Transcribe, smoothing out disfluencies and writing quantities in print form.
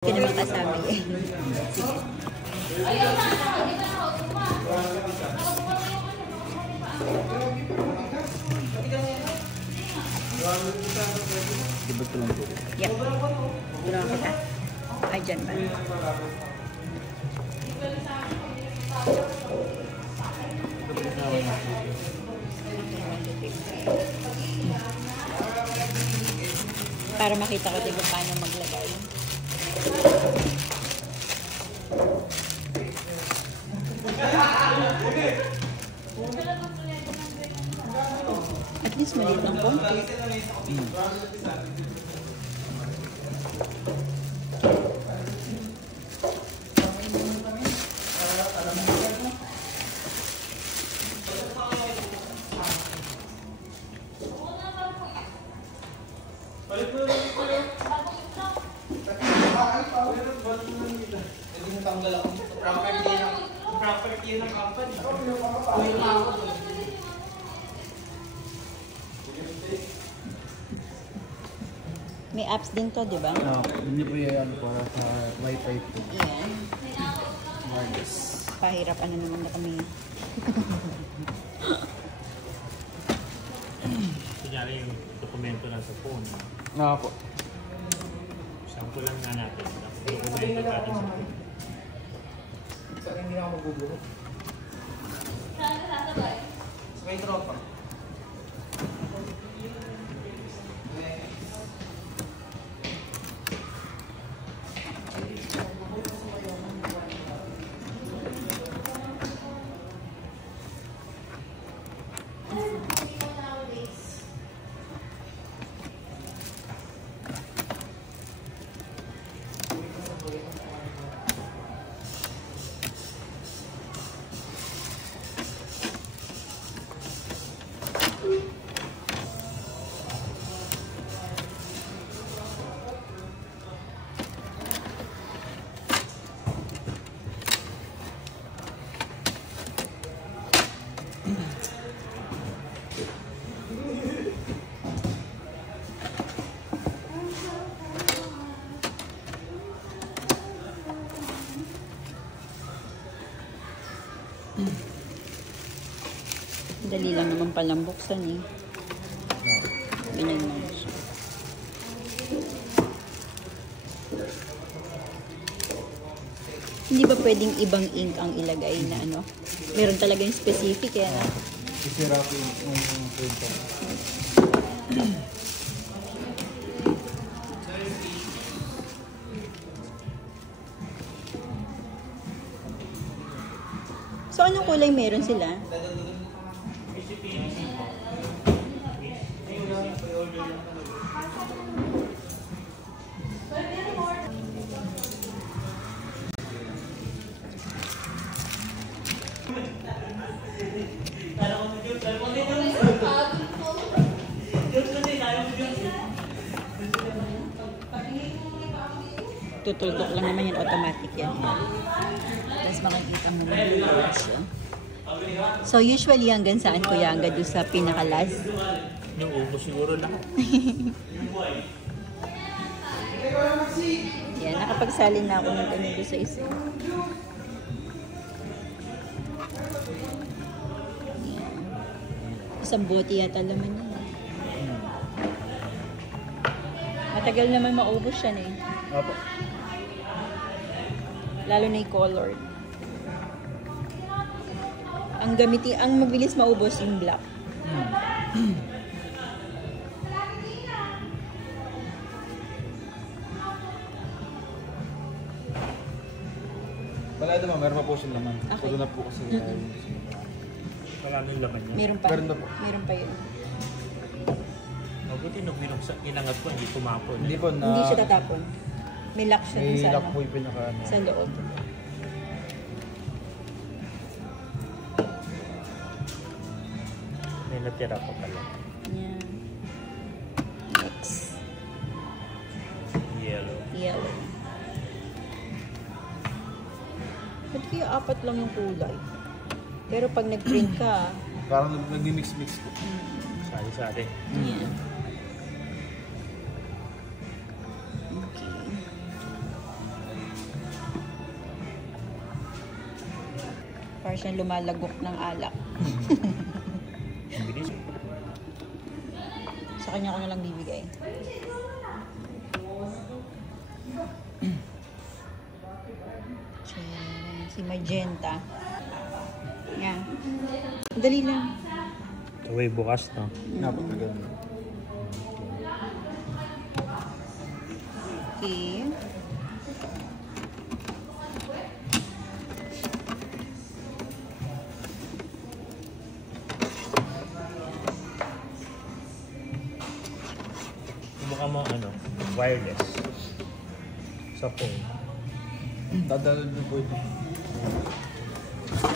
Hindi naman kasabi eh. Sige. Diba tulong po? Yep. Tulungan kita. Ay, dyan ba? Para makita ko din kung paano maglagay. At least maliit ng konti. May apps din to, di ba? No, hindi po yan para sa Wi-Fi po. Yan. Wireless. Pahirap, ano naman na kami. Kunyari yung dokumento na sa phone. No po. Sample lang nga natin. Dokumento natin sa phone. Saan hindi na ako magugulo? Sa may tropa. Dali lang naman palang buksan eh. Ganyan lang siya. Hindi ba pwedeng ibang ink ang ilagay na ano? Meron talaga yung specific eh. No? Isira po yung printer. So anong kulay meron sila? Tutuldok lang naman yan, automatic yan. Tapos makikita mo na yung words. So usually hanggang saan kuya? Hanggang doon sa pinaka-last? Yung ubos siguro lahat. Yan, nakapagsalin na ako ng ganyan doon sa isa. Yan. Isang bote yata naman yan. Matagal naman maubos siya eh. Opo. Lalo na yung colored. Ang gamitin, ang mabilis maubos yung black. Wala naman, meron pa po siyang laman. Okay. Puro na po kasi Wala nang laman niya. Meron pa. Meron na po. Meron pa yun. Mabuti nung inangat ko, hindi tumapon. Hindi po na... Hindi siya tatapon. May lock siya dun May sa, lock po yung pinaka ano. sa loob. May natira pa pala. Yan. Next. Yellow. Yellow. Ba't kaya apat lang yung kulay? Pero pag nag-print ka, Parang nag-mix-mix po. Sari-sari. yan. Okay. Para siyang lumalagok ng alak. Ang bilis. Sa kanya ko na lang bibigay. Si Magenta. Yan. Dali lang. Kaway bukas, no? Napakaganda. Okay. Mukha mo, wireless. Sa phone. Dadalo din po ito.